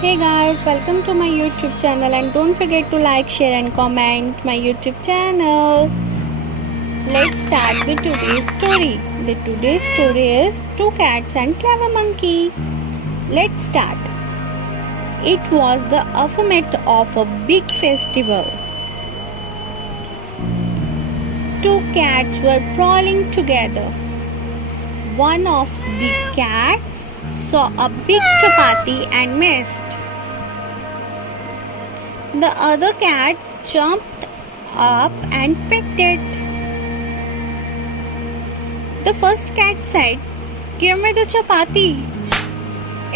Hey guys, welcome to my YouTube channel and don't forget to like, share and comment my YouTube channel. Let's start with today's story. The today's story is Two Cats and Clever Monkey. Let's start. It was the aftermath of a big festival. Two cats were prowling together. One of the cats saw a big chapati and missed. The other cat jumped up and picked it. The first cat said, "Give me the chapati."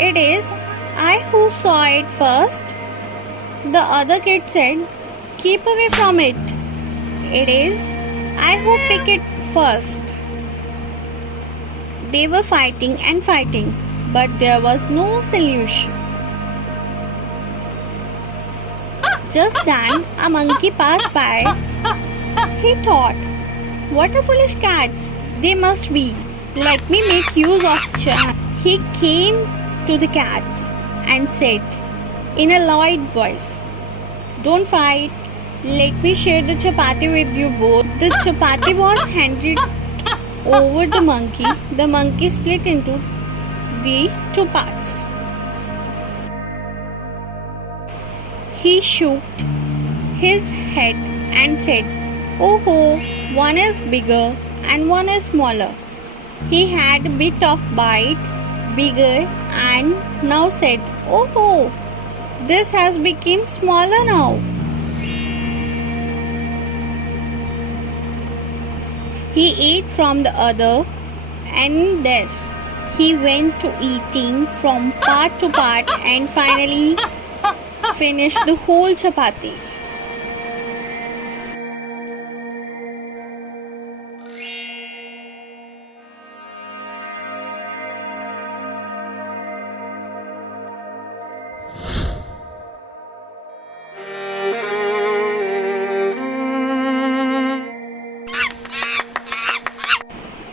"It is I who saw it first." The other cat said, "Keep away from it. It is I who pick it first." They were fighting and fighting, but there was no solution. Just then, a monkey passed by. He thought, "What a foolish cats they must be. Let me make use of chance." He came to the cats and said in a loud voice, "Don't fight. Let me share the chapati with you both." The chapati was handed over the monkey. The monkey split into the two parts. He shook his head and said, "Oh, one is bigger and one is smaller." He had a bit of bite, bigger, and now said, "Oh, this has become smaller now." He ate from the other, and thus he went to eating from part to part and finally finished the whole chapati.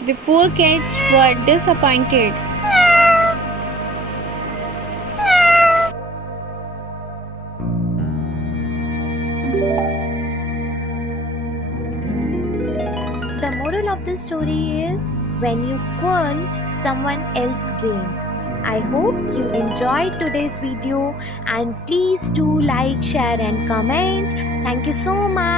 The poor cats were disappointed. The moral of the story is, when you earn, someone else gains. I hope you enjoyed today's video and please do like, share and comment. Thank you so much.